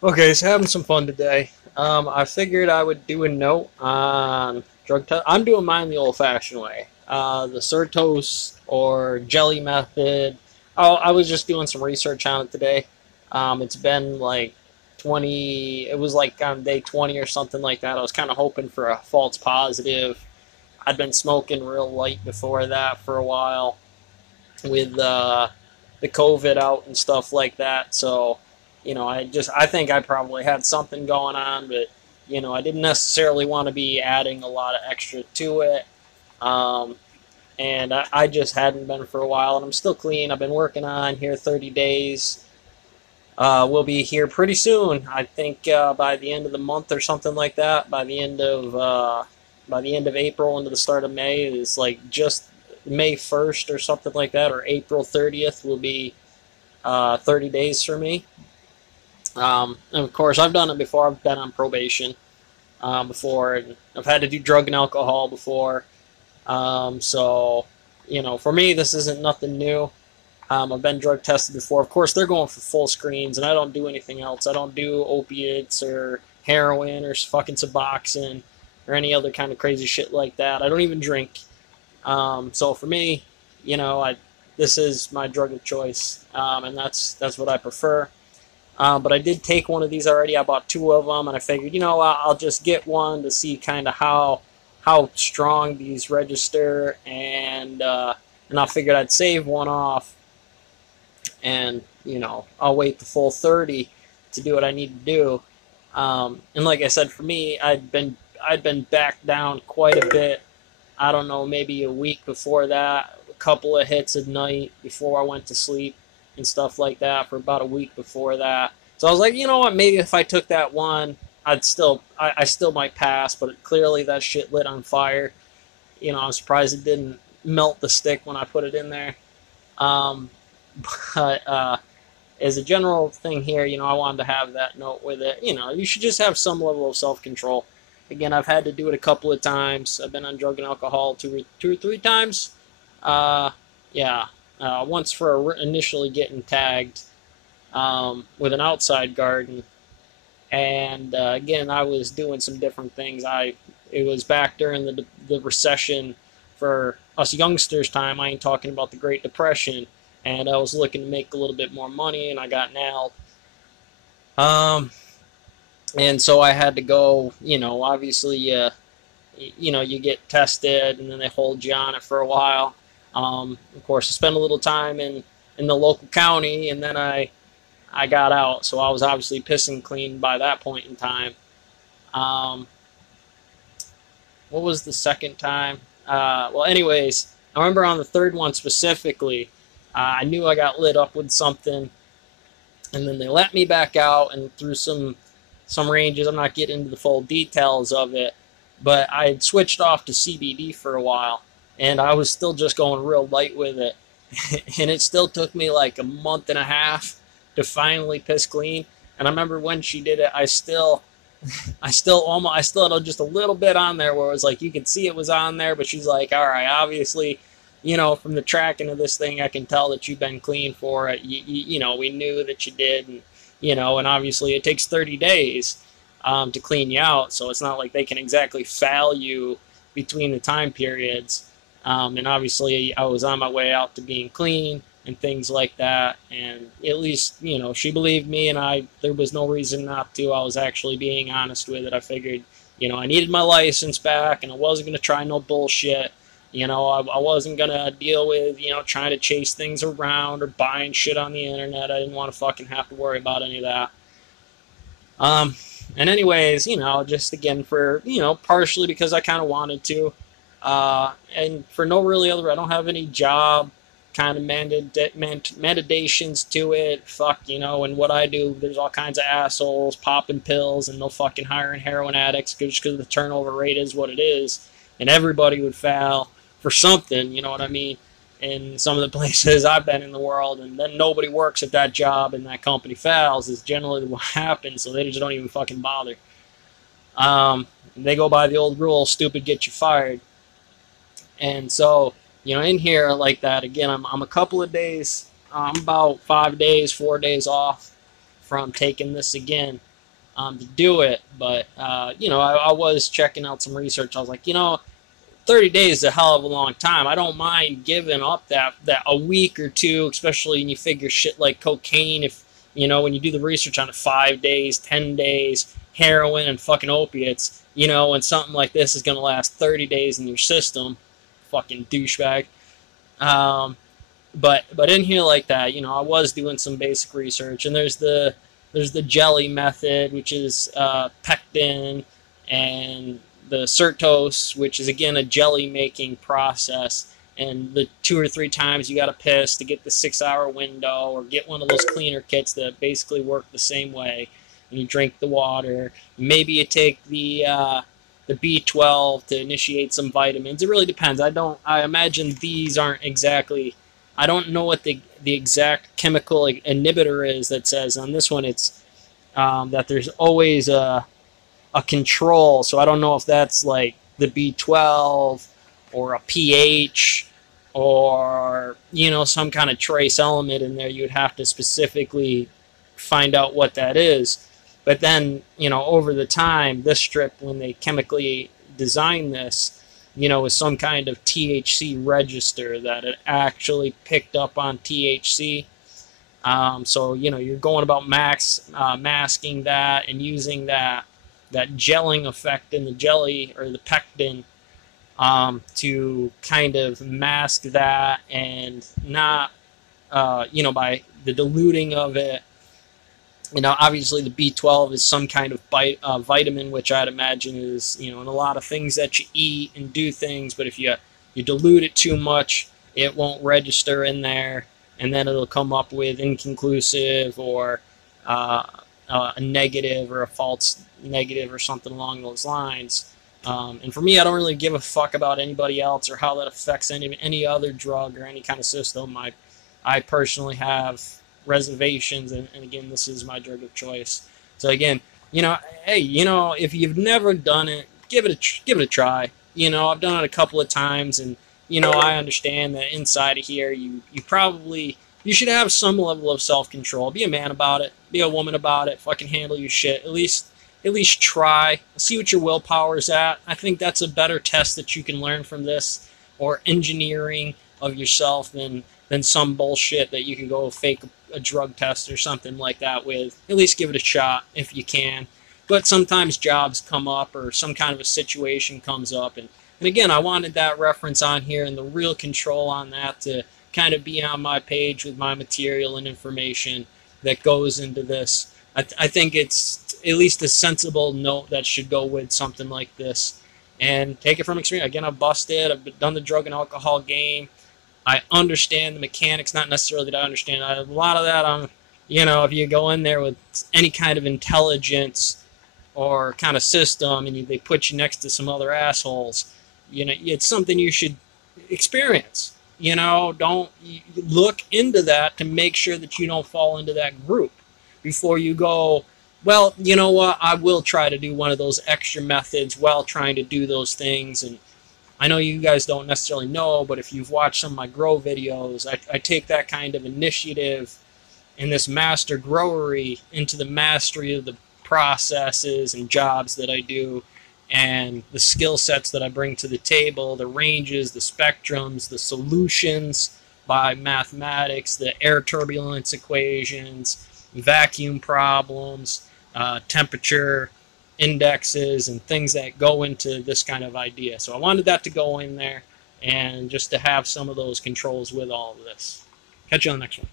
Okay, so having some fun today. I figured I would do a note on drug test. I'm doing mine the old-fashioned way. The Certos or jelly method. I was just doing some research on it today. It's been like 20. It was like on day 20 or something like that. I was kind of hoping for a false positive. I'd been smoking real light before that for a while with the COVID out and stuff like that. So, I think I probably had something going on, but I didn't necessarily want to be adding a lot of extra to it. Um, and I just hadn't been for a while, and I'm still clean. I've been working on here 30 days. We'll be here pretty soon. I think by the end of the month or something like that. By the end of April into the start of May is like just May 1st or something like that, or April 30th will be 30 days for me. And of course, I've done it before. I've been on probation before, and I've had to do drug and alcohol before. So, for me, this isn't nothing new. I've been drug tested before. Of course, they're going for full screens, and I don't do anything else. I don't do opiates or heroin or fucking Suboxone or any other kind of crazy shit like that. I don't even drink. So for me, this is my drug of choice, and that's what I prefer. But I did take one of these already. I bought two of them, and I figured, I'll just get one to see kind of how strong these register, and I figured I'd save one off, and I'll wait the full 30 to do what I need to do. And like I said, for me, I'd been back down quite a bit. I don't know, maybe a week before that, a couple of hits at night before I went to sleep and stuff like that for about a week before that. So I was like, you know what, maybe if I took that one, I still might pass, but clearly that shit lit on fire. I'm surprised it didn't melt the stick when I put it in there. Um, but as a general thing here, I wanted to have that note with it. You should just have some level of self control. Again, I've had to do it a couple of times. I've been on drug and alcohol two or three times. Uh, yeah, once for initially getting tagged with an outside garden, and again, I was doing some different things. It was back during the recession for us youngsters' time. I ain't talking about the Great Depression, and I was looking to make a little bit more money, and I got nailed. Um, and so I had to go. Obviously, you get tested, and then they hold you on it for a while. Of course, I spent a little time in the local county, and then I got out. So I was obviously pissing clean by that point in time. Um, what was the second time? Well, anyways, I remember on the third one specifically, I knew I got lit up with something, and then they let me back out and through some ranges. I'm not getting into the full details of it, but I had switched off to CBD for a while, and I was still just going real light with it, and it still took me like a month and a half to finally piss clean. And I remember when she did it, I still had just a little bit on there where it was like you could see it was on there, but she's like, all right, obviously, from the tracking of this thing, I can tell that you've been clean for it. We knew that you did, and obviously it takes 30 days to clean you out, so it's not like they can exactly foul you between the time periods. And obviously, I was on my way out to being clean and things like that. And at least, she believed me, and there was no reason not to. I was actually being honest with it. I figured, I needed my license back, and I wasn't going to try no bullshit. I wasn't going to deal with, trying to chase things around or buying shit on the internet. I didn't want to fucking have to worry about any of that. Um, and anyways, just again for, partially because I kind of wanted to, and for no really other, I don't have any job kind of mandations to it. Fuck, and what I do, there's all kinds of assholes popping pills and no fucking hiring heroin addicts just because the turnover rate is what it is, and everybody would foul for something, you know what I mean? In some of the places I've been in the world, and then nobody works at that job and that company fouls is generally what happens, so they just don't even fucking bother. They go by the old rule, stupid get you fired. And so, in here like that, again, I'm a couple of days, I'm about 5 days, 4 days off from taking this again. to do it. But I was checking out some research. I was like, 30 days is a hell of a long time. I don't mind giving up that a week or two, especially when you figure shit like cocaine. If when you do the research on it, 5 days, 10 days, heroin and fucking opiates. And something like this is gonna last 30 days in your system, fucking douchebag. But in here like that, I was doing some basic research, and there's the jelly method, which is pectin, and the Certos, which is again a jelly making process. And the 2 or 3 times you got to piss to get the 6-hour window, or get one of those cleaner kits that basically work the same way. And you drink the water. Maybe you take the B12 to initiate some vitamins. It really depends. I imagine these aren't exactly. I don't know what the exact chemical inhibitor is that says on this one. It's that there's always a control. So I don't know if that's like the B12 or a pH or some kind of trace element in there. You would have to specifically find out what that is. But then over the time, this strip, when they chemically designed this, is some kind of THC register that it actually picked up on THC. So you're going about masking that and using that gelling effect in the jelly or the pectin to kind of mask that, and not by the diluting of it. Obviously the B12 is some kind of vitamin, which I'd imagine is in a lot of things that you eat and do things. But if you dilute it too much, it won't register in there, and then it'll come up with inconclusive or a negative or a false negative or something along those lines. And for me, I don't really give a fuck about anybody else or how that affects any other drug or any kind of system. I personally have reservations, and again, this is my drug of choice. So again, hey, if you've never done it, give it a try. I've done it a couple of times, and I understand that inside of here, you should have some level of self-control. Be a man about it. Be a woman about it. Fucking handle your shit. At least try. See what your willpower's at. I think that's a better test that you can learn from this, or engineering of yourself, than some bullshit that you can go fake a drug test or something like that with. At least give it a shot if you can. But sometimes jobs come up, or some kind of a situation comes up, and again, I wanted that reference on here and the real control on that to kind of be on my page with my material and information that goes into this. I think it's at least a sensible note that should go with something like this, and take it from experience. Again, I've busted. I've done the drug and alcohol game. I understand the mechanics, not necessarily that I understand. A lot of that, if you go in there with any kind of intelligence or kind of system, and they put you next to some other assholes, it's something you should experience. Don't look into that to make sure that you don't fall into that group before you go, well, you know what, I will try to do one of those extra methods while trying to do those things. And I know you guys don't necessarily know, but if you've watched some of my grow videos, I take that kind of initiative and this master growery into the mastery of the processes and jobs that I do, and the skill sets that I bring to the table, the ranges, the spectrums, the solutions by mathematics, the air turbulence equations, vacuum problems, temperature indexes, and things that go into this kind of idea. So I wanted that to go in there, and just to have some of those controls with all of this. Catch you on the next one.